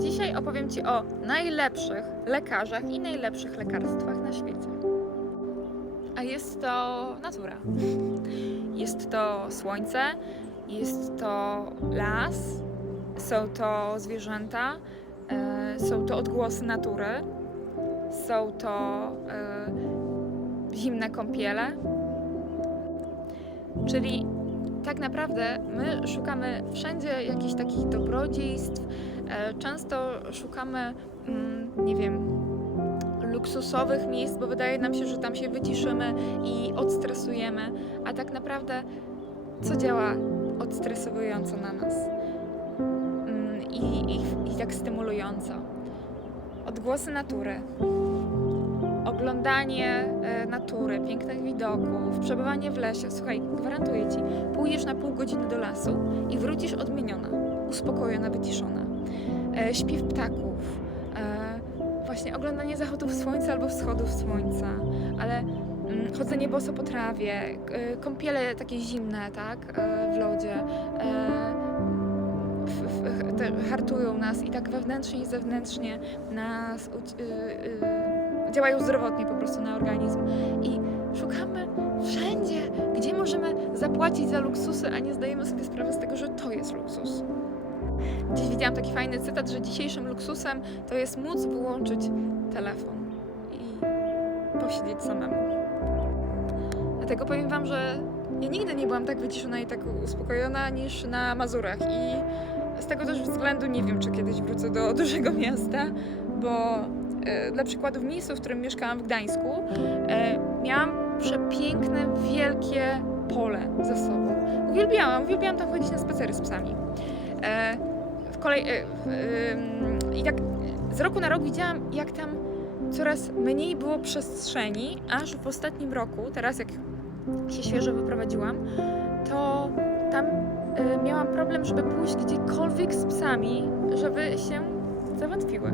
Dzisiaj opowiem Ci o najlepszych lekarzach i najlepszych lekarstwach na świecie. A jest to natura. Jest to słońce, jest to las, są to zwierzęta, e, są to odgłosy natury, są to e, zimne kąpiele. Czyli tak naprawdę my szukamy wszędzie jakichś takich dobrodziejstw, e, często szukamy, mm, nie wiem, luksusowych miejsc, bo wydaje nam się, że tam się wyciszymy i odstresujemy, a tak naprawdę co działa odstresowująco na nas? Mm, i, i, i tak stymulująco? Odgłosy natury, oglądanie e, natury, pięknych widoków, przebywanie w lesie. Słuchaj, gwarantuję ci, pójdziesz na pół godziny do lasu i wrócisz odmieniona, uspokojona, wyciszona. E, śpiew ptaków, e, właśnie oglądanie zachodów słońca albo wschodów słońca, ale mm, chodzenie boso po trawie, kąpiele takie zimne, tak, w lodzie. Hartują nas i tak wewnętrznie i zewnętrznie nas y, y, działają zdrowotnie po prostu na organizm. I szukamy wszędzie, gdzie możemy zapłacić za luksusy, a nie zdajemy sobie sprawy z tego, że to jest luksus. Dziś widziałam taki fajny cytat, że dzisiejszym luksusem to jest móc wyłączyć telefon i posiedzieć samemu. Dlatego powiem Wam, że ja nigdy nie byłam tak wyciszona i tak uspokojona niż na Mazurach i z tego też względu nie wiem, czy kiedyś wrócę do dużego miasta, bo dla przykładu w miejscu, w którym mieszkałam w Gdańsku, e, miałam przepiękne, wielkie pole za sobą. Uwielbiałam, uwielbiałam tam chodzić na spacery z psami. E, w kolej, e, I tak z roku na rok widziałam, jak tam coraz mniej było przestrzeni, aż w ostatnim roku, teraz jak się świeżo wyprowadziłam, to tam miałam problem, żeby pójść gdziekolwiek z psami, żeby się załatwiły.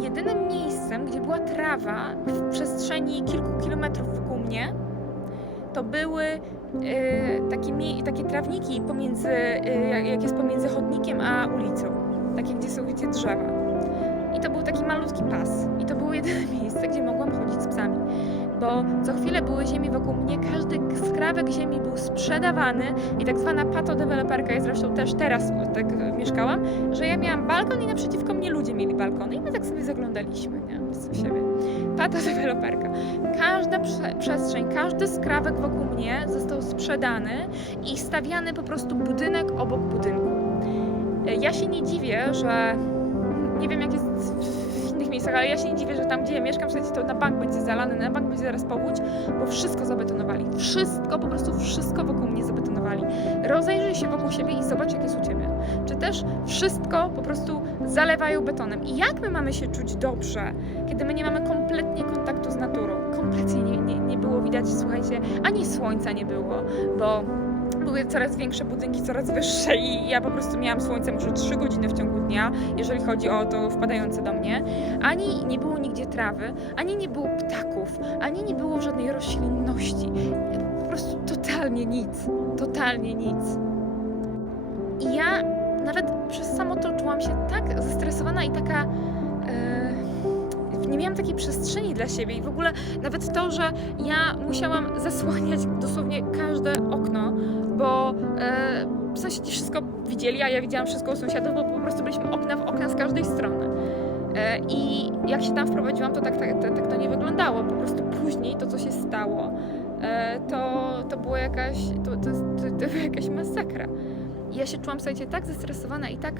Jedynym miejscem, gdzie była trawa w przestrzeni kilku kilometrów wokół mnie, to były y, takie, takie trawniki pomiędzy, jak- jak jest pomiędzy chodnikiem a ulicą. Takie, gdzie są wiecie, drzewa. I to był taki malutki pas. I to było jedyne miejsce, gdzie mogłam chodzić z psami bo co chwilę były ziemi wokół mnie, każdy skrawek ziemi był sprzedawany i tak zwana patodeweloperka, ja zresztą też teraz tak e, mieszkałam, że ja miałam balkon i naprzeciwko mnie ludzie mieli balkony i my tak sobie zaglądaliśmy, nie, z siebie. Patodeweloperka. Każda prze przestrzeń, każdy skrawek wokół mnie został sprzedany i stawiany po prostu budynek obok budynku. E, Ja się nie dziwię, że nie wiem jak jest miejscach, ale ja się nie dziwię, że tam gdzie ja mieszkam, słuchajcie, to na bank będzie zalany, na bank będzie zaraz powódź, bo wszystko zabetonowali. Wszystko, po prostu wszystko wokół mnie zabetonowali. Rozejrzyj się wokół siebie i zobacz, jak jest u Ciebie. Czy też wszystko po prostu zalewają betonem. I jak my mamy się czuć dobrze, kiedy my nie mamy kompletnie kontaktu z naturą? Kompletnie nie, nie, nie było widać, słuchajcie, ani słońca nie było, bo były coraz większe budynki, coraz wyższe i ja po prostu miałam słońce może 3 godziny w ciągu dnia, jeżeli chodzi o to wpadające do mnie. Ani nie było nigdzie trawy, ani nie było ptaków, ani nie było żadnej roślinności. Po prostu totalnie nic. Totalnie nic. I ja nawet przez samo to czułam się tak zestresowana i taka. e, nie miałam takiej przestrzeni dla siebie i w ogóle nawet to, że ja musiałam zasłaniać dosłownie każde okno, bo e, sąsiedzi wszystko widzieli, a ja widziałam wszystko u sąsiadów, bo po prostu byliśmy okna w okna z każdej strony. E, I jak się tam wprowadziłam, to tak, tak, tak, to nie wyglądało. Po prostu później to, co się stało, e, to, to było jakaś, to, to, to, to była jakaś masakra. I ja się czułam, słuchajcie, tak zestresowana i tak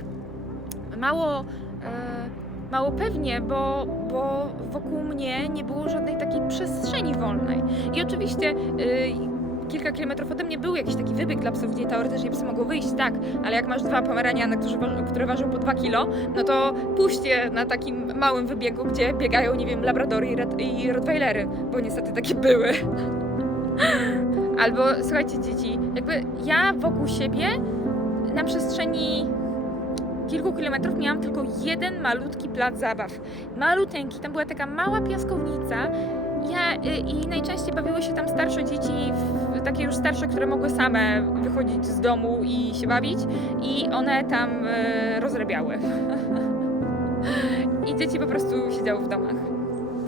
mało, e, mało pewnie, bo, bo wokół mnie nie było żadnej takiej przestrzeni wolnej. I oczywiście y, kilka kilometrów ode mnie był jakiś taki wybieg dla psów, gdzie teoretycznie psy mogą wyjść, tak, ale jak masz dwa pomeraniany, którzy które ważą po 2 kilo, no to puść je na takim małym wybiegu, gdzie biegają, nie wiem, labradory i, i rottweilery, bo niestety takie były. Albo, słuchajcie dzieci, jakby ja wokół siebie na przestrzeni kilku kilometrów miałam tylko jeden malutki plac zabaw. Maluteńki, tam była taka mała piaskownica. Ja y, i najczęściej bawiły się tam starsze dzieci, w, takie już starsze, które mogły same wychodzić z domu i się bawić, i one tam y, rozrabiały. I dzieci po prostu siedziały w domach.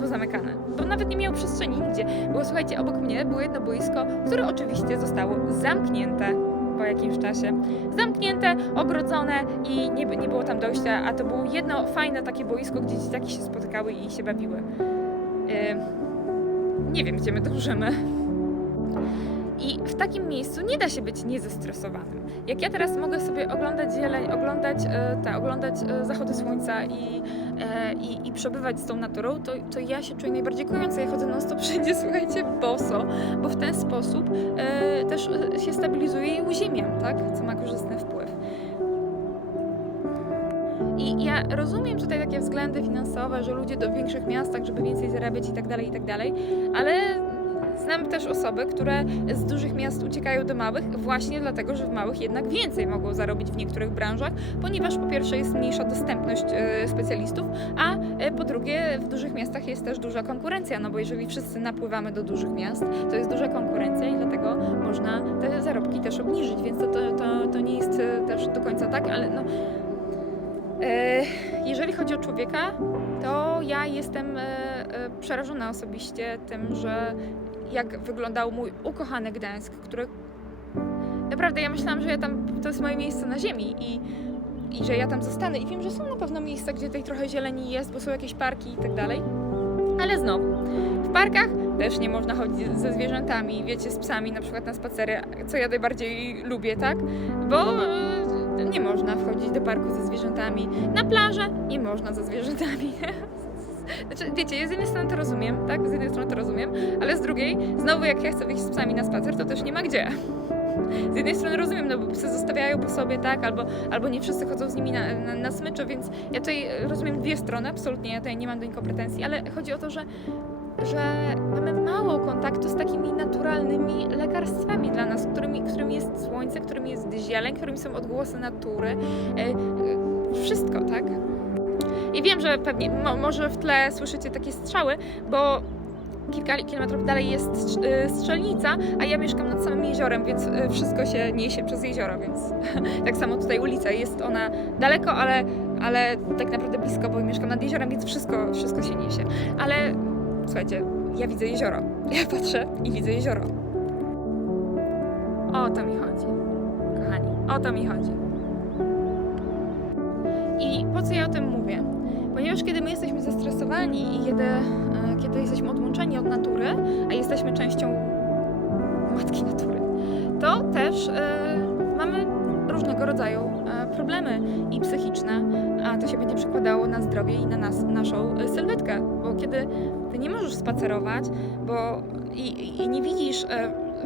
Pozamykane. Bo nawet nie miało przestrzeni nigdzie. Było, słuchajcie, obok mnie było jedno boisko, które oczywiście zostało zamknięte po jakimś czasie. Zamknięte, ogrodzone i nie, nie było tam dojścia, a to było jedno fajne takie boisko, gdzie dzieciaki się spotykały i się bawiły. Yy, nie wiem, gdzie my dążymy. I w takim miejscu nie da się być niezestresowanym. Jak ja teraz mogę sobie oglądać zieleń, oglądać, e, te, oglądać e, zachody słońca i, e, i, i przebywać z tą naturą, to, to ja się czuję najbardziej kojąco. Ja chodzę non stop wszędzie, słuchajcie, boso, bo w ten sposób e, też się stabilizuję i uziemiam, tak? Co ma korzystny wpływ. Rozumiem tutaj takie względy finansowe, że ludzie do większych miastach, żeby więcej zarabiać i tak dalej, i tak dalej, ale znam też osoby, które z dużych miast uciekają do małych właśnie dlatego, że w małych jednak więcej mogą zarobić w niektórych branżach, ponieważ po pierwsze jest mniejsza dostępność e, specjalistów, a e, po drugie w dużych miastach jest też duża konkurencja, no bo jeżeli wszyscy napływamy do dużych miast, to jest duża konkurencja i dlatego można te zarobki też obniżyć, więc to, to, to, nie jest e, też do końca tak, ale no Jeżeli chodzi o człowieka, to ja jestem e, e, przerażona osobiście tym, że jak wyglądał mój ukochany Gdańsk, który naprawdę ja myślałam, że ja tam to jest moje miejsce na ziemi i, i że ja tam zostanę. I wiem, że są na pewno miejsca, gdzie tej trochę zieleni jest, bo są jakieś parki i tak dalej. Ale znowu, w parkach też nie można chodzić ze zwierzętami, wiecie, z psami na przykład na spacery, co ja najbardziej lubię, tak? Bo e, nie można wchodzić do parku ze zwierzętami. Na plażę nie można ze zwierzętami. Znaczy, wiecie, z jednej strony to rozumiem, tak? Z jednej strony to rozumiem, ale z drugiej, znowu jak ja chcę wyjść z psami na spacer, to też nie ma gdzie. Z jednej strony rozumiem, no bo psy zostawiają po sobie, tak? Albo, albo nie wszyscy chodzą z nimi na, na, na smycze, więc ja tutaj rozumiem dwie strony, absolutnie, ja tutaj nie mam do nikogo pretensji, ale chodzi o to, że że mamy mało kontaktu z takimi naturalnymi lekarstwami dla nas, którymi, którym jest słońce, którym jest zieleń, którymi są odgłosy natury. E, e, wszystko, tak? I wiem, że pewnie mo, może w tle słyszycie takie strzały, bo kilka kilometrów dalej jest e, strzelnica, a ja mieszkam nad samym jeziorem, więc wszystko się niesie przez jezioro, więc tak samo tutaj ulica jest ona daleko, ale, ale tak naprawdę blisko, bo mieszkam nad jeziorem, więc wszystko, wszystko się niesie. Ale słuchajcie, ja widzę jezioro. Ja patrzę i widzę jezioro. O to mi chodzi, kochani, o to mi chodzi. I po co ja o tym mówię? Ponieważ kiedy my jesteśmy zestresowani i kiedy, e, kiedy jesteśmy odłączeni od natury, a jesteśmy częścią matki natury, to też e, mamy różnego rodzaju e, problemy i psychiczne, a to się będzie przekładało na zdrowie i na nas, naszą sylwetkę, bo kiedy ty nie możesz spacerować, bo i, i- nie widzisz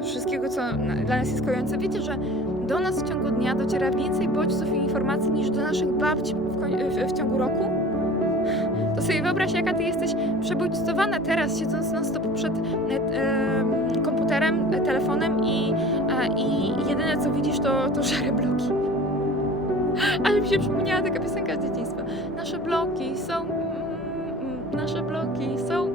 wszystkiego, co na, dla nas jest kojące, wiecie, że do nas w ciągu dnia dociera więcej bodźców i informacji niż do naszych babci w, w, w ciągu roku? To sobie wyobraź, jaka ty jesteś przebodźcowana teraz, siedząc non stop przed e, em, komputerem, e, telefonem i, a, i jedyne co widzisz to, to szare bloki. Ale mi się przypomniała taka piosenka z dzieciństwa. Nasze bloki są... mm, mm, Nasze bloki są...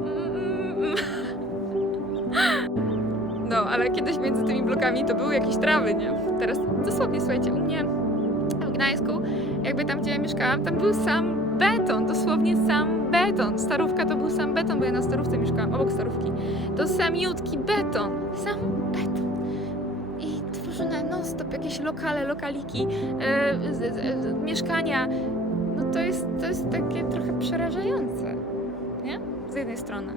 ale kiedyś między tymi blokami to były jakieś trawy, nie? Teraz dosłownie, słuchajcie, u mnie w Gdańsku, jakby tam, gdzie ja mieszkałam, tam był sam beton, dosłownie sam beton. Starówka to był sam beton, bo ja na starówce mieszkałam, obok starówki. To samiutki beton, sam beton. I tworzone non-stop jakieś lokale, lokaliki, e, z, z, z, mieszkania. No to jest, to jest takie trochę przerażające, nie? Z jednej strony.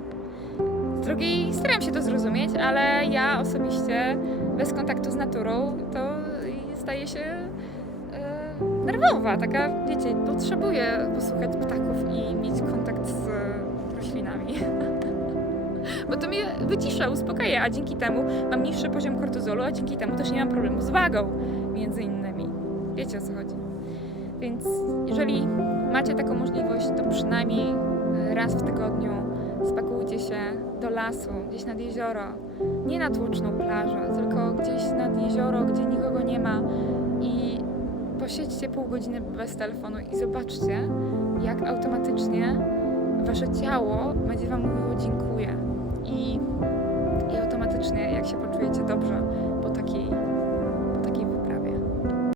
Z drugiej staram się to zrozumieć, ale ja osobiście bez kontaktu z naturą to staję się e, nerwowa, taka, wiecie, potrzebuję posłuchać ptaków i mieć kontakt z roślinami. Bo to mnie wycisza, uspokaja, a dzięki temu mam niższy poziom kortyzolu, a dzięki temu też nie mam problemu z wagą, między innymi. Wiecie o co chodzi. Więc jeżeli macie taką możliwość, to przynajmniej raz w tygodniu spakujcie się do lasu, gdzieś nad jezioro. Nie na tłoczną plażę, tylko gdzieś nad jezioro, gdzie nikogo nie ma i posiedźcie pół godziny bez telefonu i zobaczcie, jak automatycznie wasze ciało będzie wam mówiło dziękuję. I, i automatycznie, jak się poczujecie dobrze po takiej